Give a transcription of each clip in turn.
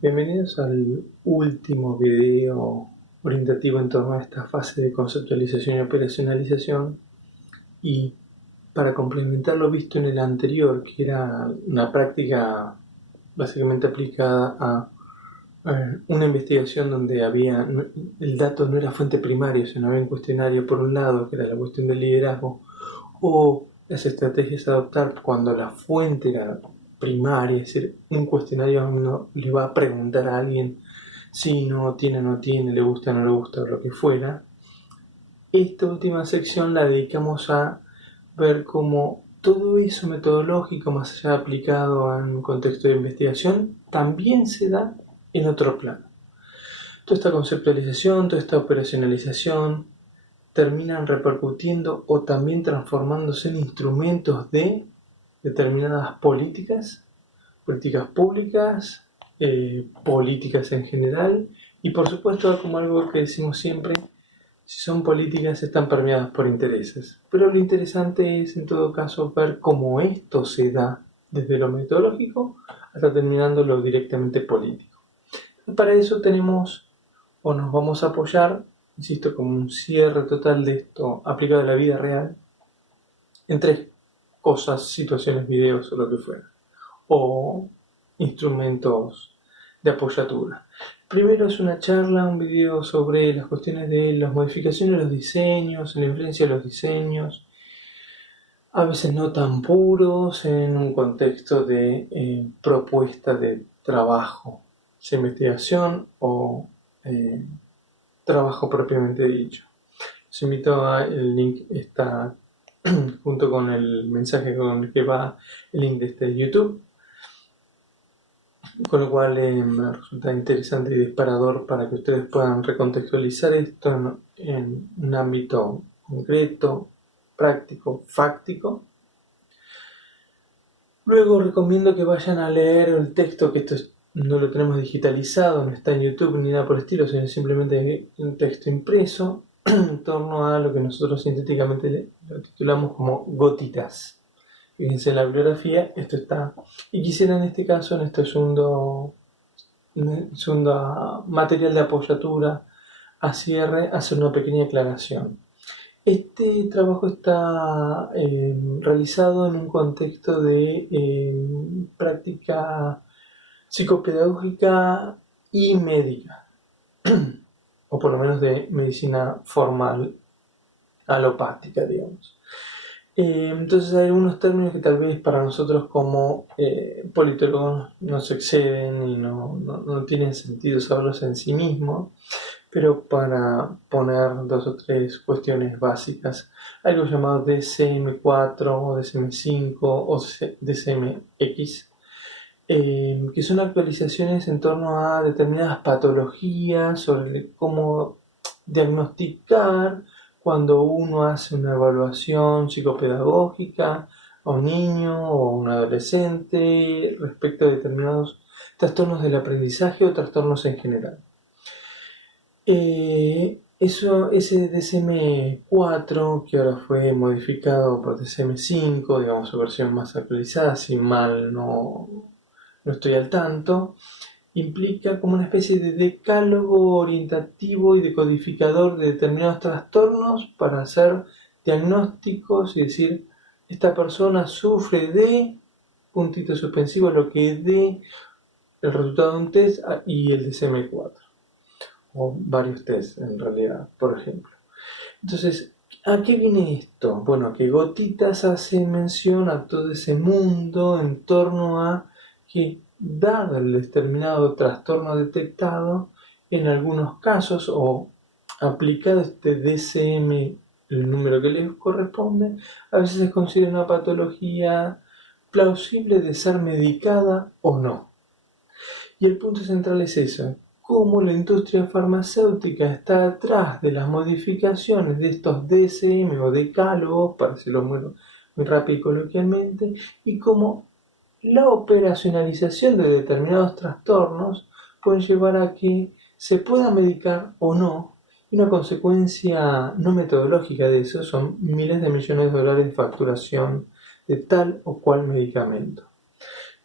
Bienvenidos al último video orientativo en torno a esta fase de conceptualización y operacionalización, y para complementar lo visto en el anterior, que era una práctica básicamente aplicada a una investigación donde el dato no era fuente primaria, sino había un cuestionario por un lado, que era la cuestión del liderazgo, o las estrategias a adoptar cuando la fuente era primaria, es decir, un cuestionario uno le va a preguntar a alguien si no tiene, no tiene, le gusta, no le gusta, o lo que fuera. Esta última sección la dedicamos a ver cómo todo eso metodológico, más allá de aplicado en un contexto de investigación, también se da en otro plano. Toda esta conceptualización, toda esta operacionalización terminan repercutiendo o también transformándose en instrumentos de determinadas políticas públicas, políticas en general, y por supuesto, como algo que decimos siempre, si son políticas están permeadas por intereses. Pero lo interesante es en todo caso ver cómo esto se da desde lo metodológico hasta terminando lo directamente político. Y para eso tenemos, o nos vamos a apoyar, insisto, como un cierre total de esto aplicado a la vida real, en tres cosas, situaciones, videos o lo que fuera, o instrumentos de apoyatura. Primero es una charla, un video sobre las cuestiones de las modificaciones de los diseños, la influencia de los diseños, a veces no tan puros, en un contexto de propuesta de trabajo, sea investigación o trabajo propiamente dicho. Os invito a, el link está junto con el mensaje con el que va el link de este YouTube, con lo cual me resulta interesante y disparador para que ustedes puedan recontextualizar esto en un ámbito concreto, práctico, fáctico. Luego recomiendo que vayan a leer el texto, que no lo tenemos digitalizado, no está en YouTube ni nada por el estilo, sino simplemente un texto impreso en torno a lo que nosotros sintéticamente lo titulamos como gotitas. Fíjense en la bibliografía, esto está. Y quisiera en este caso, en este segundo material de apoyatura a cierre, hacer una pequeña aclaración. Este trabajo está realizado en un contexto de práctica psicopedagógica y médica, o por lo menos de medicina formal alopática, digamos. Entonces hay algunos términos que tal vez para nosotros como politólogos nos exceden y no tienen sentido saberlos en sí mismos, pero para poner dos o tres cuestiones básicas, algo llamado DSM-4 o DSM-5 o DSM-X, que son actualizaciones en torno a determinadas patologías, sobre cómo diagnosticar cuando uno hace una evaluación psicopedagógica a un niño o a un adolescente respecto a determinados trastornos del aprendizaje o trastornos en general. Ese DSM-4, que ahora fue modificado por DSM-5, digamos su versión más actualizada, si mal no estoy al tanto, implica como una especie de decálogo orientativo y decodificador de determinados trastornos para hacer diagnósticos y decir, esta persona sufre de puntito suspensivo, lo que dé el resultado de un test y el DSM-4, o varios tests en realidad, por ejemplo. Entonces, ¿a qué viene esto? Bueno, que Gotitas hace mención a todo ese mundo en torno a que, dado el determinado trastorno detectado, en algunos casos, o aplicado este DSM, el número que les corresponde, a veces se considera una patología plausible de ser medicada o no. Y el punto central es eso, cómo la industria farmacéutica está atrás de las modificaciones de estos DSM o decálogos, para decirlo muy rápido y coloquialmente, y cómo la operacionalización de determinados trastornos puede llevar a que se pueda medicar o no, y una consecuencia no metodológica de eso son miles de millones de dólares de facturación de tal o cual medicamento.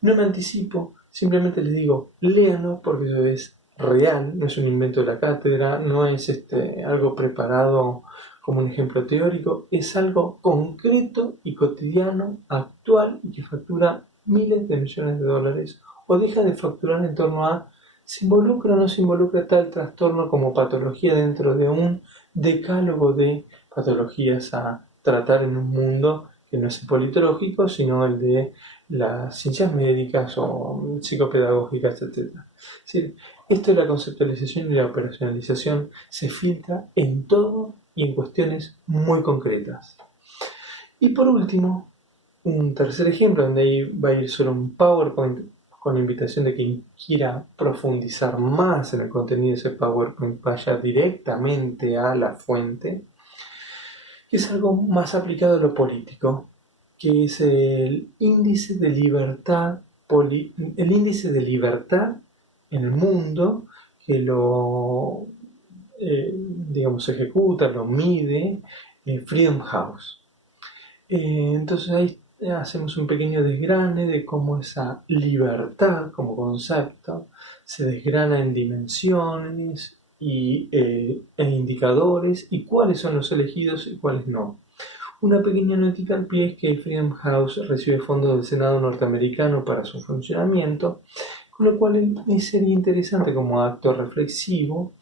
No me anticipo, simplemente les digo, léanlo porque eso es real, no es un invento de la cátedra, no es algo preparado como un ejemplo teórico, es algo concreto y cotidiano, actual, y que factura miles de millones de dólares o deja de facturar en torno a ¿se involucra o no se involucra tal trastorno como patología dentro de un decálogo de patologías a tratar en un mundo que no es el politológico, sino el de las ciencias médicas o psicopedagógicas, etcétera? Es decir, esto de la conceptualización y la operacionalización se filtra en todo y en cuestiones muy concretas. Y por último, un tercer ejemplo, donde ahí va a ir solo un PowerPoint con la invitación de quien quiera profundizar más en el contenido de ese PowerPoint vaya directamente a la fuente, que es algo más aplicado a lo político, que es el índice de libertad, el índice de libertad en el mundo, que lo, digamos, ejecuta, lo mide Freedom House. Entonces ahí hacemos un pequeño desgrane de cómo esa libertad como concepto se desgrana en dimensiones e indicadores y cuáles son los elegidos y cuáles no. Una pequeña notita al pie es que Freedom House recibe fondos del Senado norteamericano para su funcionamiento, con lo cual sería interesante como acto reflexivo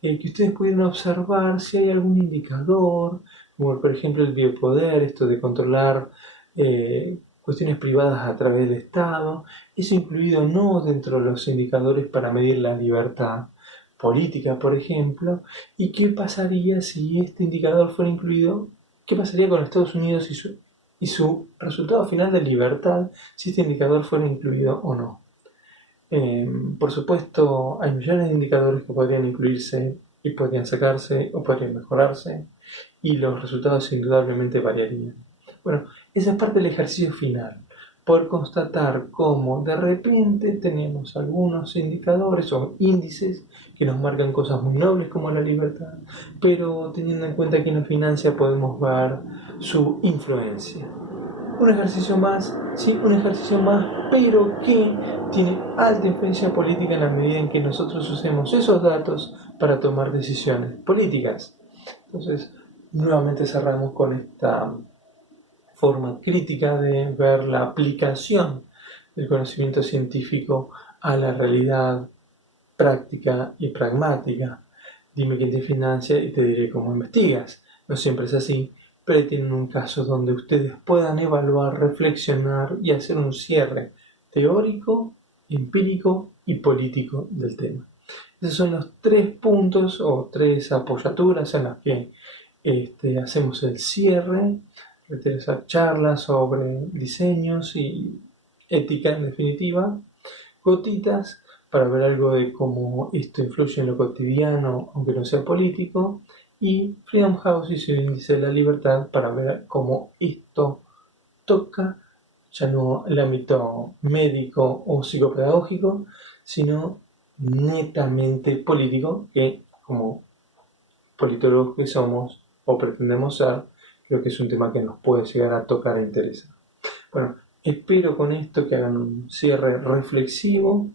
que ustedes pudieran observar si hay algún indicador, como por ejemplo el biopoder, esto de controlar cuestiones privadas a través del Estado, eso incluido no dentro de los indicadores para medir la libertad política, por ejemplo, y qué pasaría si este indicador fuera incluido, qué pasaría con Estados Unidos y su resultado final de libertad si este indicador fuera incluido o no. Por supuesto, hay millones de indicadores que podrían incluirse y podrían sacarse o podrían mejorarse y los resultados indudablemente variarían. Bueno, esa es parte del ejercicio final, por constatar cómo de repente tenemos algunos indicadores o índices que nos marcan cosas muy nobles como la libertad, pero teniendo en cuenta que nos financia podemos ver su influencia. Un ejercicio más, sí, un ejercicio más, pero que tiene alta influencia política en la medida en que nosotros usemos esos datos para tomar decisiones políticas. Entonces, nuevamente cerramos con esta forma crítica de ver la aplicación del conocimiento científico a la realidad práctica y pragmática. Dime quién te financia y te diré cómo investigas. No siempre es así, pero tienen un caso donde ustedes puedan evaluar, reflexionar y hacer un cierre teórico, empírico y político del tema. Esos son los 3 puntos o 3 apoyaturas en las que hacemos el cierre de esa charla sobre diseños y ética en definitiva. Gotitas para ver algo de cómo esto influye en lo cotidiano, aunque no sea político, y Freedom House y su índice de la libertad para ver cómo esto toca ya no el ámbito médico o psicopedagógico, sino netamente político, que como politólogos que somos o pretendemos ser, creo que es un tema que nos puede llegar a tocar e interesar. Bueno, espero con esto que hagan un cierre reflexivo,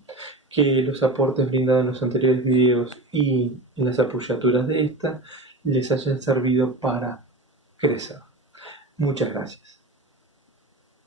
que los aportes brindados en los anteriores videos y en las apoyaturas de esta les hayan servido para crecer. Muchas gracias.